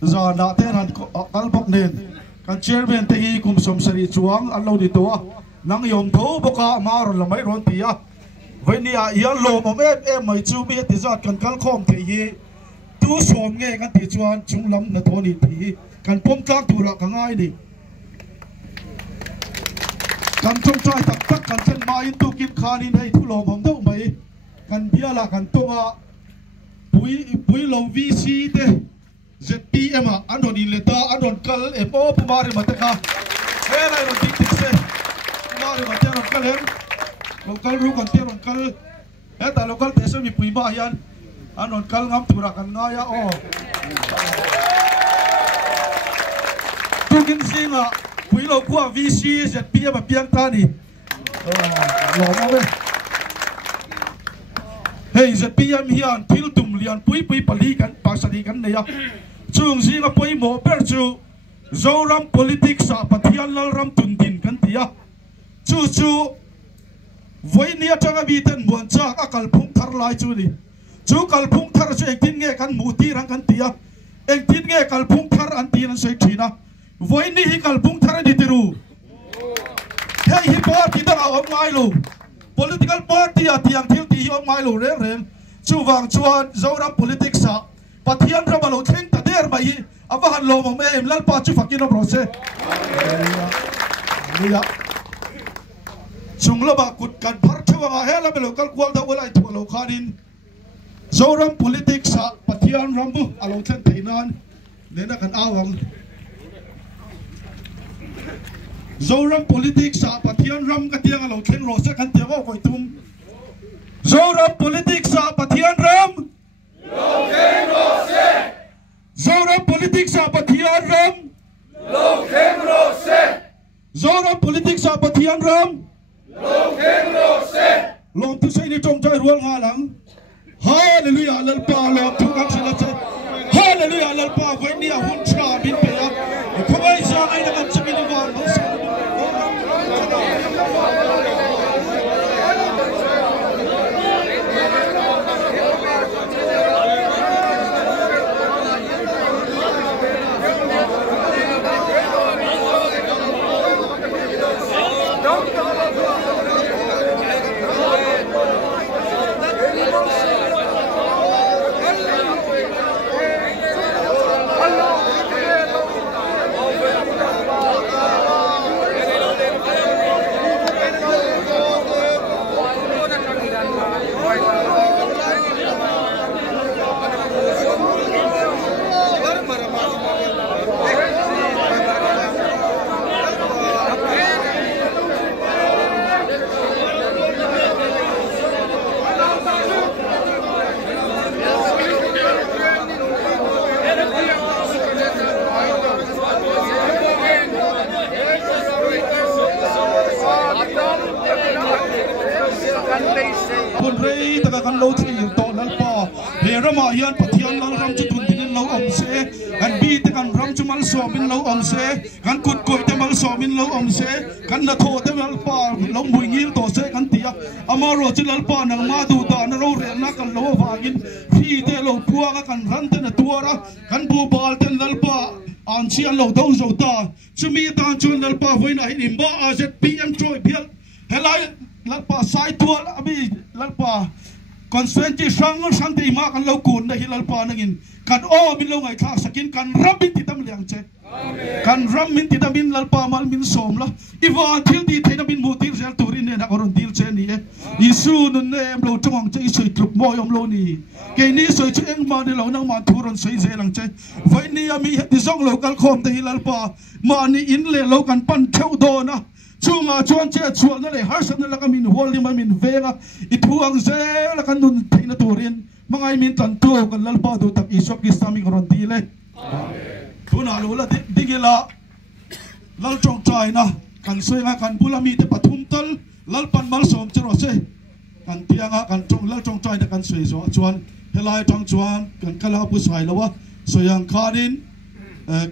giờ đã thế là các bậc nền các chairman thế hi cùng sum sari chuang ăn lâu đi tua nang yom thấu bốc cả mà rồi là mấy rốn tía vậy nè yên lồ mà em mấy chú biết thì giờ cần các khom thế hi tu sum nghe các tí chuan chúng lắm là thôi đi thì cần pom các tu ra càng ai đi cần trong trai tập tất cần chân mai tu kim khan in hay thu lồ mà đâu mấy cần bia là cần tu à bui lầu VC thế ZPM à anh đồn in lệ ta anh đồn cal em ô pumari mà teka thế này rồi tích tích se pumari mà teka cal em local ru còn teka cal thế ta local thế sao bị pui ba yan anh đồn cal ngắm tu ra cần ngay à ô tu kinh sinh à bui lầu qua VC ZPM mà piang ta đi lò mau đấy hey ZPM hian thil tum lian pui pali kan pasali kan neya chung zinga poi mo per chu zoram politics a pathian lal ram tun din kan tia chu voi nia tanga bi ten muan cha akal phung thar lai chu ni chu kal phung thar chu ek tin nge kan mu ti rang kan tia ek tin nge kal phung thar an ti nan sei thina voi ni hi kal phung thar di tiru hey hi party da aw ngai lo political party a tiang thil ti hi aw ngai lo reng chu wang chuan zoram politics a pathian ramalo theng ta der mai awahan lo mo em lal pa chu fakin bro se ya chunglo ba kut kan phar thwa hela belo kal kwal da ulai thu lo khanin zoram politics a pathian rambu alo thlen theinan lena kan awang zoram politics a pathian ram ka tiang alo thlen ro se kan tiang ko tum zoram politics a pathian ram zoram politics a pathian ram zoram politics a pathian ram lom tu sei ni trong chai rual nga lang hallelujah lal pa lom tu kan sila che hallelujah lal pa voi ni a hun tra bin pe ya khoi sa ai na kan chimi ni wan mo sa hian pathian lal ram chu tun tin lo om se kan bi te kan ram chu mal so min lo om se kan kut koi te mal so min lo om se kan na tho te mal pa lo mui ngil to se kan tia amaro chu lal pa nang ma du da na ro re na kan lo wangin phi te lo puwa ka kan ran te na tuara kan bu bal ten lal pa an chian lo do zo ta chu mi ta chu lal pa voi na hi ba a ZPM troi bial helai lal pa sai tual abi lal pa constituency sang ti ma kan lo kun da hilal pa nangin kan o min lo ngai thak sakin kan ram bin ti tam liang che kan ram min ti tam bin lal pa mal min som la iwan thil ti theina bin mu tir sel turin ne na koron dil che ni e isu nun ne em lo chong che soi trup mo yom lo ni ke ni soi che eng ma de lo nang ma thuron soi je lang che vai ni ami ti zong lo kal khom te hilal pa ma ni in le lo kan pan theu do na chunga chuan che chual na le har san la ka min hol ni ma min venga I thuang ze la kan nun theina turin mangai min tan tu kan lal pa do tak isok islamic ron di le thuna lo la digila lal chong chai na kan soi nga kan bulami te pathum tal lal pan mal som chro se kan tianga kan chong lal chong chai da kan soi zo chuan helai tang chuan kan kala pu sai lawa soyang khanin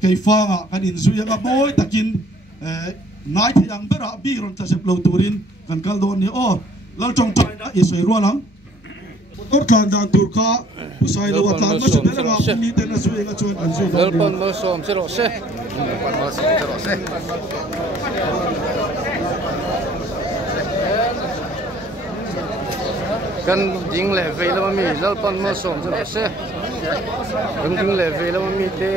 kai fa nga kan in zuya ga boy takin nai thiang bera bi ron ta sep lo turin kan kal don ni o lal chong chai na I soi ro lang Or than dan turka pusai lo atlan ma chune la ga ni ten asu ega chon an so lal pan ma som se ro se pan ma se ro se kan ding le ve la mi lal pan ma som se ro se kan ding le ve la mi te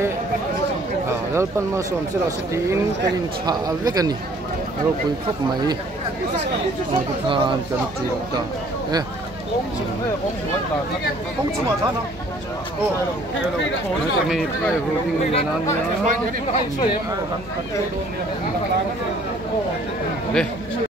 lal pan ma som se ro se tin kan cha ve kan ni ro pui khop mai ma tu than kan chi ta không chỉ mà thằng nào cái này phải vô tình là nó đây